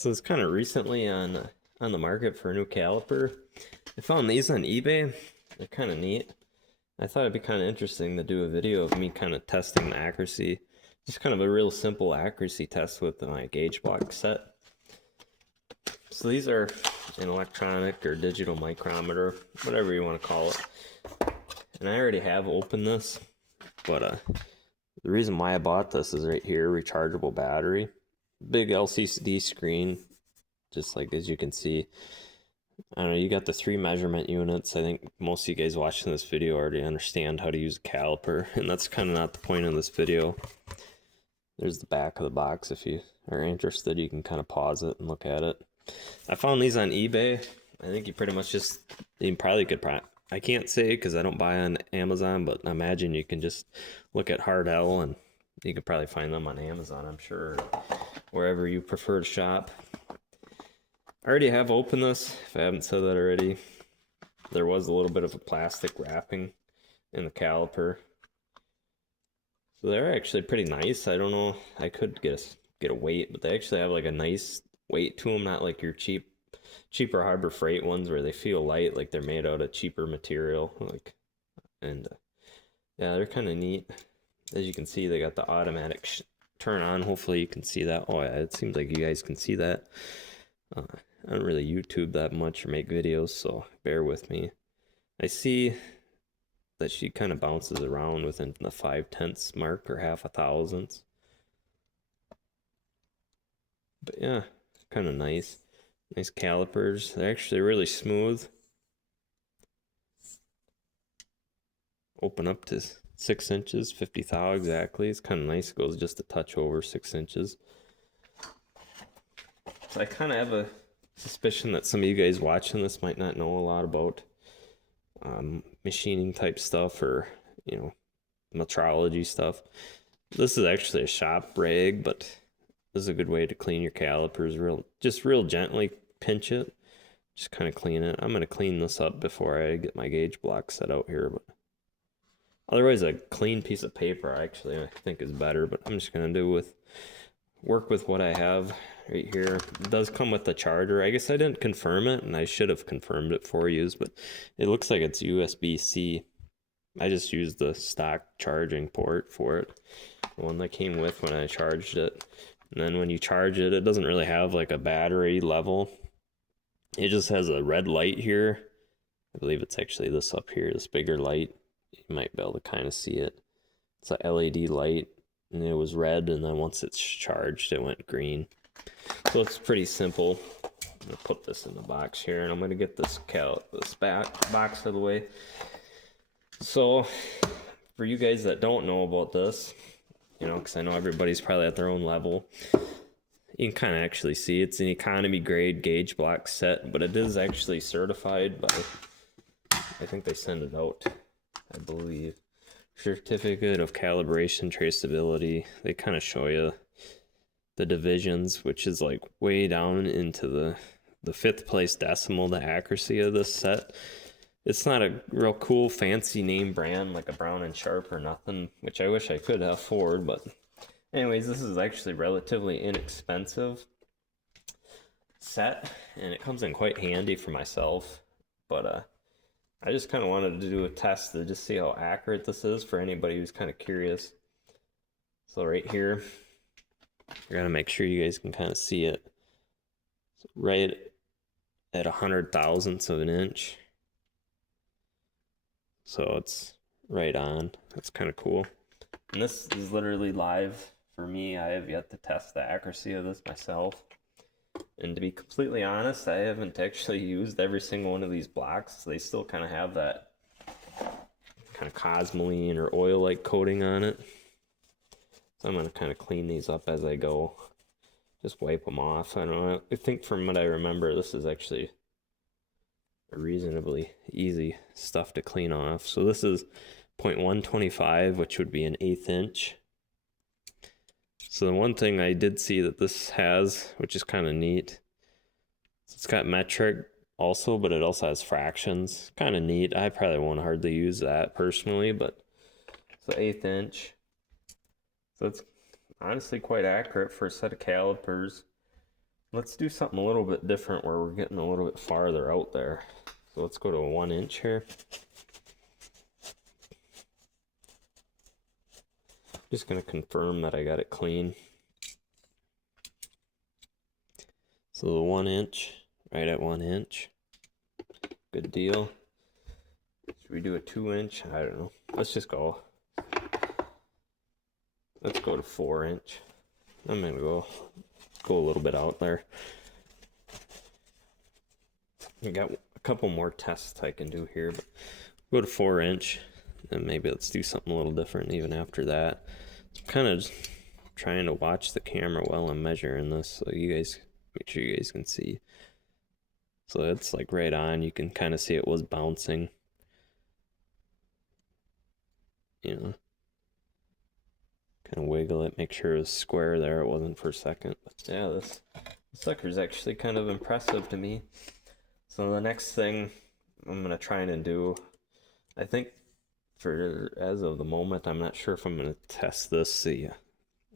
So it's kind of recently on the market for a new caliper. I found these on eBay. They're kind of neat. I thought it'd be kind of interesting to do a video of me kind of testing the accuracy. Just kind of a real simple accuracy test with my gauge block set. So these are an electronic or digital micrometer, whatever you want to call it. And I already have opened this, but the reason why I bought this is right here, rechargeable battery. Big LCD screen, just like as you can see. I don't know, you got the 3 measurement units. I think most of you guys watching this video already understand how to use a caliper, and that's kind of not the point of this video. There's the back of the box. If you are interested, you can kind of pause it and look at it. I found these on eBay. I think you pretty much just, you probably could, I can't say because I don't buy on Amazon, but I imagine you can just look at hardell and you could probably find them on Amazon, I'm sure, wherever you prefer to shop. I already have opened this, if I haven't said that already. There was a little bit of a plastic wrapping in the caliper. So they're actually pretty nice. I don't know, I could get a weight, but they actually have like a nice weight to them, not like your cheaper Harbor Freight ones where they feel light, like they're made out of cheaper material. Yeah, they're kind of neat. As you can see, they got the automatic turn on. Hopefully you can see that. Oh yeah, it seems like you guys can see that. I don't really YouTube that much or make videos, so bear with me. I see that she kind of bounces around within the 5/10 mark or half a thousandths. But yeah, kind of nice. Nice calipers. They're actually really smooth. Open up to 6 inches, 50 thou exactly. It's kind of nice. It goes just a touch over 6 inches. So I kind of have a suspicion that some of you guys watching this might not know a lot about machining type stuff or, you know, metrology stuff. This is actually a shop rag, but this is a good way to clean your calipers. Real gently pinch it. Just kind of clean it. I'm going to clean this up before I get my gauge block set out here, but otherwise a clean piece of paper actually I think is better, but I'm just going to work with what I have right here. It does come with the charger. I guess I didn't confirm it, and I should have confirmed it for you, but it looks like it's USB-C. I just used the stock charging port for it, the one that came with when I charged it. And then when you charge it, it doesn't really have like a battery level. It just has a red light here. I believe it's actually this up here, this bigger light. You might be able to kind of see it. It's a LED light, and it was red, and then once it's charged, it went green. So it's pretty simple. I'm gonna put this in the box here, and I'm gonna get this box out of the way. So, for you guys that don't know about this, you know, because I know everybody's probably at their own level, you can kind of actually see it's an economy grade gauge block set, but it is actually certified by, I think they send it out, I believe. Certificate of Calibration Traceability. They kind of show you the divisions, which is like way down into the 5th place decimal, the accuracy of this set. It's not a real cool fancy name brand like a Brown and Sharp or nothing, which I wish I could afford, but anyways, this is actually relatively inexpensive set, and it comes in quite handy for myself, but I just kind of wanted to do a test to just see how accurate this is for anybody who's kind of curious. So right here, I gotta make sure you guys can kind of see it. So right at 100 thousandths of an inch. So it's right on. That's kind of cool. And this is literally live for me. I have yet to test the accuracy of this myself. And to be completely honest, I haven't actually used every single one of these blocks. They still kind of have that kind of cosmoline or oil-like coating on it. So I'm going to kind of clean these up as I go. Just wipe them off. I don't know. I think from what I remember, this is actually a reasonably easy stuff to clean off. So this is 0.125, which would be an 1/8 inch. So the one thing I did see that this has, which is kind of neat, it's got metric also, but it also has fractions. Kind of neat. I probably won't hardly use that personally, but so 1/8 inch. So it's honestly quite accurate for a set of calipers. let's do something a little bit different where we're getting a little bit farther out there. So let's go to a 1 inch here. Just gonna confirm that I got it clean. So the 1 inch, right at 1 inch. Good deal. Should we do a 2 inch? I don't know. Let's just go. Let's go to 4 inch. I'm gonna go a little bit out there. I got a couple more tests I can do here, but go to 4 inch, and maybe let's do something a little different even after that. I'm kind of trying to watch the camera while I'm measuring this, so you guys make sure you guys can see. So it's like right on. You can kind of see it was bouncing. You know, kind of wiggle it, make sure it was square there. It wasn't for a second. But yeah, this sucker's actually kind of impressive to me. So the next thing I'm gonna try and do, I think for as of the moment, I'm not sure if I'm gonna test this. See,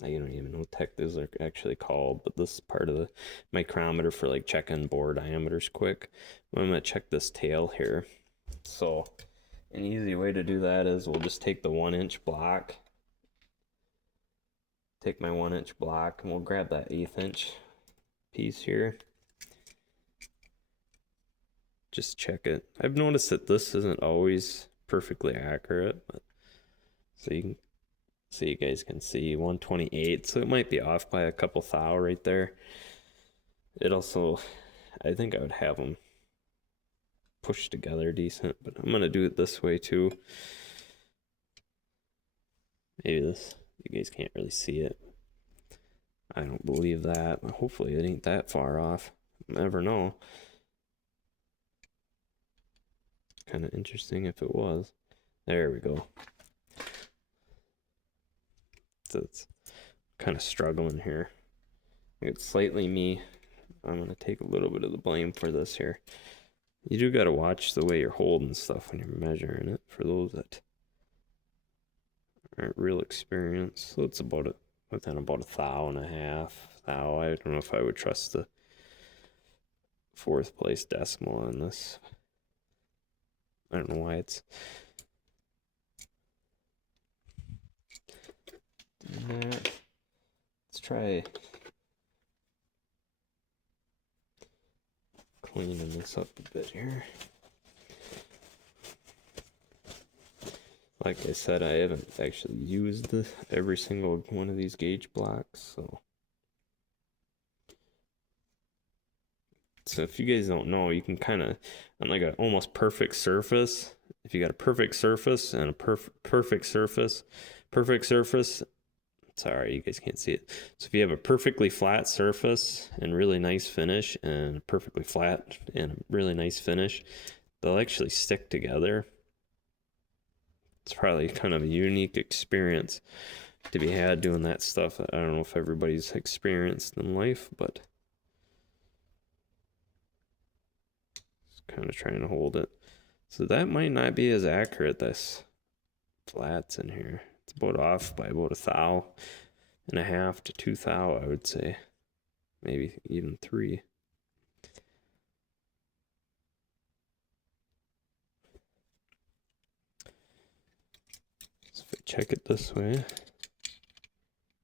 I don't even know what tech these are actually called, but this is part of the micrometer for like checking bore diameters quick. I'm gonna check this tail here. So an easy way to do that is we'll just take the 1 inch block, take my 1 inch block, and we'll grab that 1/8 inch piece here. Just check it. I've noticed that this isn't always perfectly accurate, but so you guys can see 128, so it might be off by a couple thou right there. It also, I think I would have them pushed together decent, but I'm gonna do it this way too. Maybe this, you guys can't really see it. I don't believe that, but hopefully it ain't that far off. Never know. Kind of interesting if it was. There we go. So it's kind of struggling here. It's slightly me. I'm gonna take a little bit of the blame for this here. You do gotta watch the way you're holding stuff when you're measuring it for those that aren't real experienced. So it's about within about a thou and a half. Thou. I don't know if I would trust the 4th place decimal on this. I don't know why it's doing that. Let's try cleaning this up a bit here. Like I said, I haven't actually used every single one of these gauge blocks, so if you guys don't know, you can kind of, on like an almost perfect surface, if you got a perfect surface and a perfect surface, sorry, you guys can't see it. So if you have a perfectly flat surface and really nice finish, and a perfectly flat and a really nice finish, they'll actually stick together. It's probably kind of a unique experience to be had doing that stuff. I don't know if everybody's experienced in life, but just kind of trying to hold it. So that might not be as accurate, this flats in here. It's about off by about a thou and a half to 2 thou, I would say. Maybe even 3. So if I check it this way,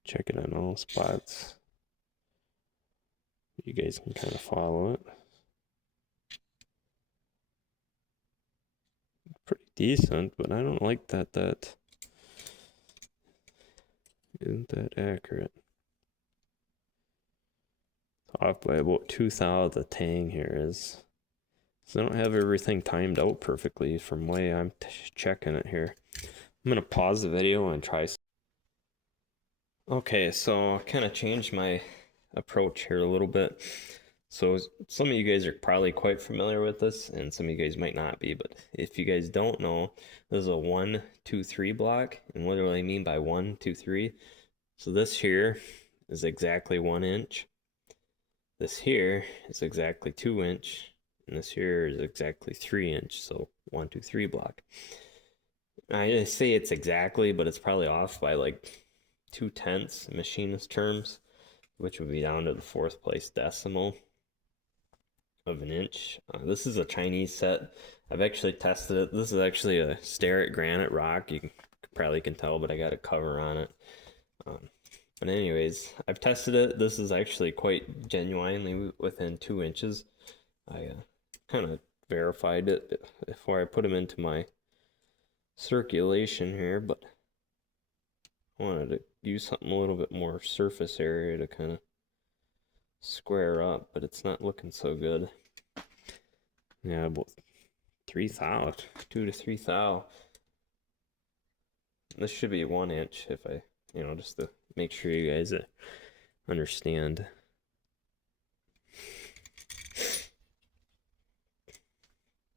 check it on all spots, you guys can kind of follow it. Pretty decent, but I don't like that isn't that accurate. It's off by about 2 thou. The tang here is. So I don't have everything timed out perfectly from the way I'm checking it here. I'm gonna pause the video and try. Okay, so I kind of changed my approach here a little bit. So some of you guys are probably quite familiar with this, and some of you guys might not be, but if you guys don't know, this is a 1, 2, 3 block. And what do I mean by 1, 2, 3? So this here is exactly 1 inch. This here is exactly 2 inch. And this here is exactly 3 inch. So 1, 2, 3 block. I say it's exactly, but it's probably off by like 2/10 machinist terms. which would be down to the 4th place decimal of an inch. This is a Chinese set. I've actually tested it. This is actually a Starrett granite rock. You probably can tell, but I got a cover on it. But anyways, I've tested it. This is actually quite genuinely within 2 inches. I kind of verified it before I put them into my circulation here, but I wanted to use something a little bit more surface area to kind of square up, but it's not looking so good. Yeah, about 3 thou, 2 to 3 thou. This should be 1 inch if I, just to make sure you guys understand.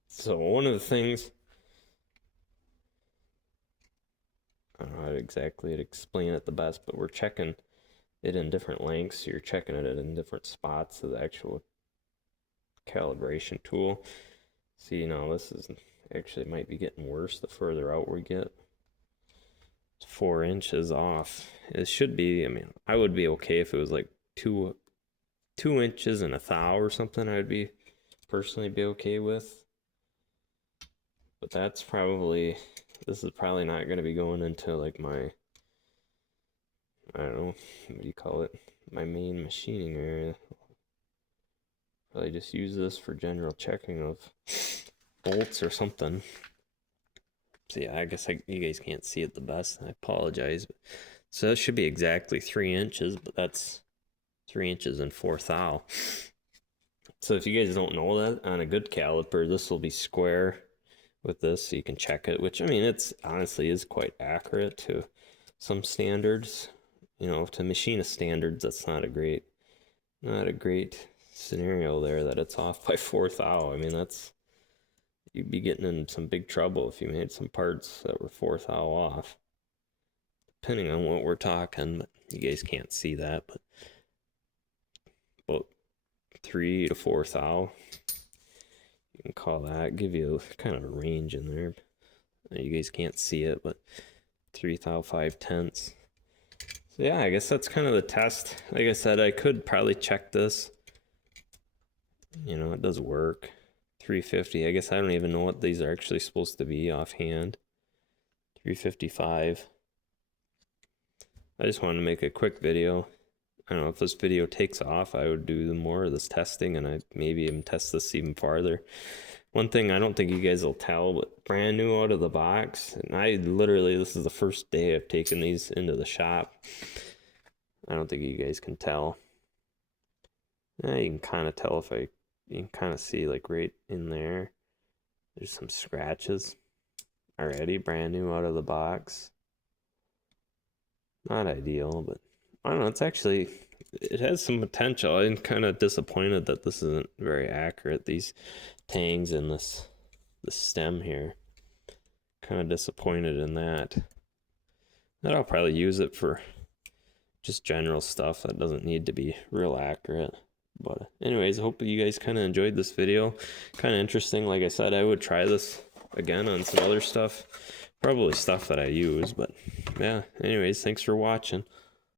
So one of the things, I don't know how exactly to explain it the best, but we're checking it in different lengths. You're checking it in different spots of the actual calibration tool. See, now this is actually might be getting worse the further out we get. It's 4 inches off. It should be, I would be okay if it was like 2 inches and 1 thou or something. I'd be personally be okay with. But this is probably not going to be going into like my, I don't know, what do you call it? My main machining area. Probably just use this for general checking of bolts or something. So yeah, I guess you guys can't see it the best. I apologize. So it should be exactly 3 inches, but that's 3 inches and 4 thou. So if you guys don't know that, on a good caliper, this will be square with this, so you can check it, which it's honestly is quite accurate to some standards. To machinist standards, that's not a great scenario there that it's off by 4 thou. You'd be getting in some big trouble if you made some parts that were 4 thou off, depending on what we're talking. But you guys can't see that, but about 3 to 4 thou, you can call that, give you kind of a range in there. You guys can't see it, but 3 thou 5/10. So yeah, I guess that's kind of the test. Like I said, I could probably check this. It does work. 350. I guess I don't even know what these are actually supposed to be offhand. 355. I just wanted to make a quick video. I don't know if this video takes off, I would do more of this testing, and I maybe even test this even farther. One thing I don't think you guys will tell, but brand new out of the box, and this is the first day I've taken these into the shop. I don't think you guys can tell. You can kind of tell you can kind of see like right in there. There's some scratches already, brand new out of the box. Not ideal, but I don't know, it has some potential. I'm kind of disappointed that this isn't very accurate. These tangs and the stem here. Kind of disappointed in that. But I'll probably use it for just general stuff that doesn't need to be real accurate. But anyways, I hope you guys kind of enjoyed this video. Kind of interesting. Like I said, I would try this again on some other stuff. Probably stuff that I use, but yeah. Anyways, thanks for watching.